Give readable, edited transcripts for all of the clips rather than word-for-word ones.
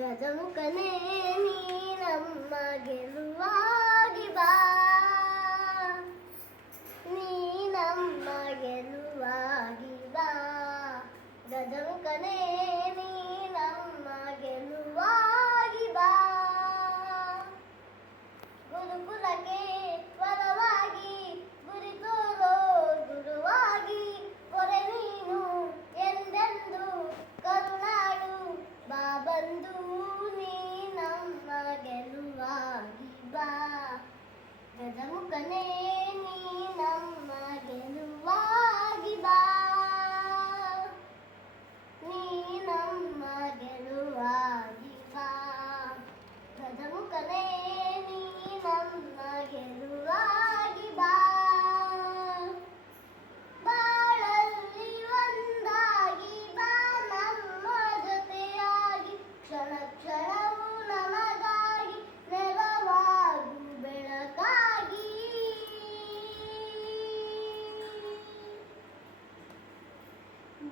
ಗಜಮುಖನೇ ನೀ ನಮ್ಮ ಗೆಲುವಾಗಿ ಬಾ, ನೀ ನಮ್ಮ ಗೆಲುವಾಗಿ ಬಾ. ಗಜಮುಖನೇ ನೀ ನಮ್ಮ ಗೆಲುವಾಗಿ ಬಾ. ಗುರುಕುಲಕ್ಕೆ ವರವಾಗಿ ಗುರಿ ತೋರೋ ಗುರುವಾಗಿ ಪೊರೆ ನೀನು ಎಂದೆಂದು ಕರುಣಾಡು ಬಾ ಬಂದು ನೀ ನಮ್ಮ ಗೆಲುವಾಗಿ ಬಾ. ಗಜಮುಖನೇ ನೀ ನಮ್ಮ ಗೆಲುವಾಗಿ ಬಾ, ನೀ ನಮ್ಮ ಗೆಲುವಾಗಿ ಬಾ. ಗಜಮುಖನೇ ನೀ ನಮ್ಮ ಗೆಲುವಾಗಿ ಬಾ. ಬಾಳಲ್ಲಿ ಒಂದಾಗಿ ಬಾ ನಮ್ಮ ಜೊತೆಯಾಗಿ, ಕ್ಷಣ ಕ್ಷಣವೂ ನಮಗಾಗಿ ನೆರವಾಗು ಬೆಳಕಾಗಿ.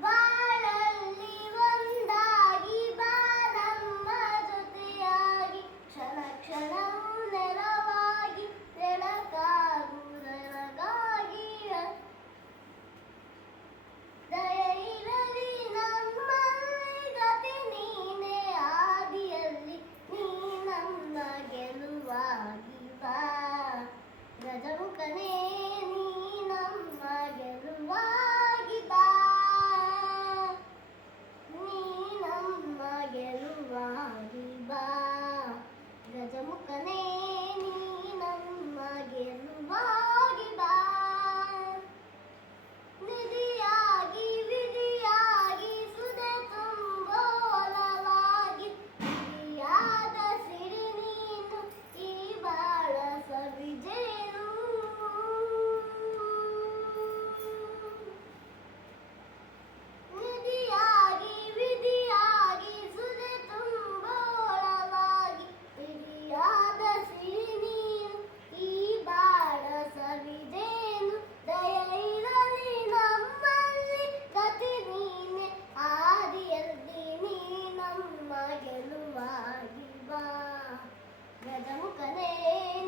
ಬಾಳಲ್ಲಿ ಒಂದಾಗಿ ಬಾ ನಮ್ಮ ಜೊತೆಯಾಗಿ, ಕ್ಷಣ ಕ್ಷಣವೂ ನೆರವಾಗಿ ಬೆಳಕಾಗು ಬೆಳಗಾಗಿ. ದಯ ಇರಲಿ ನಮ್ಮಲ್ಲಿ ಗತಿ ನೀನೇ ಆದಿಯಲ್ಲಿ, ನೀ ನಮ್ಮ ಗೆಲುವಾಗಿ ಬಾ. ಗಜಮುಖನೇ ನೀ ನಮ್ಮ ಗೆಲುವಾಗಿ ಬಾ, ನೀ ನಮ್ಮ ಗೆಲುವಾಗಿ ಬಾ. ಗಜಮುಖನೇ ನೀ ನಮ್ಮ ಗೆಲುವಾಗಿ ಬಾ. ನಿಧಿಯಾಗಿ ವಿಧಿಯಾಗಿ ಸುದೆ ತುಂಬೋ ಒಲವಾಗಿ, ಸಿಹಿಯಾದ ಸಿರಿ ನೀನು ಈ ಬಾಳ ಸವಿಜೇನು. ನಿಧಿಯಾಗಿ ವಿಧಿಯಾಗಿ ಸುದೆ ತುಂಬೋ ಒಲವಾಗಿ, ಸಿಹಿಯಾದ ಸಿರಿ ನೀನು ಈ ಬಾಳ ಸವಿಜೇನು. ದಯ ಇರಲಿ ನಮ್ಮಲ್ಲಿ ಗತಿ ನೀನೆ ಆದಿಯಲ್ಲಿ, ನೀ ನಮ್ಮ ಗೆಲುವಾಗಿ ಬಾ. ಗಜಮುಖನೇ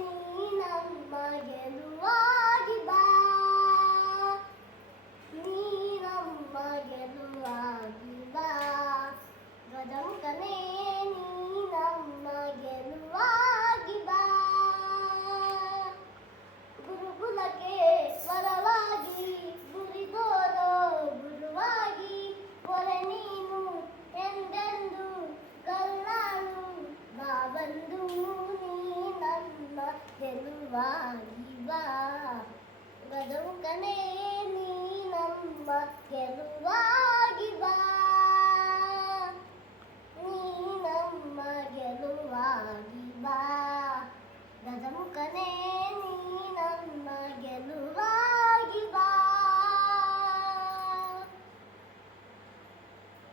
ನೀ ನಮ್ಮ ಗೆಲುವಾಗಿ ಬಾ, ನೀ ನಮ್ಮ ಗೆಲುವಾಗಿ ಬಾ. ಗಜಮುಖನೇ ನೀ ನಮ್ಮ ಗೆಲುವಾಗಿ ಬಾ. ಗುರುಕುಲಕ್ಕೆ ವರವಾಗಿ ಗುರಿ ತೋರೋ ಗುರುವಾಗಿ ಪೊರೆ ನೀನು ಎಂದೆಂದು ಕರುಣಾಡು ಬಾ ಬಂದು ನೀ ನಮ್ಮ ಗೆಲುವಾಗಿ ಬಾ. ಗಜಮುಖನೇ ನೀ ನಮ್ಮ ಗೆಲುವಾಗಿ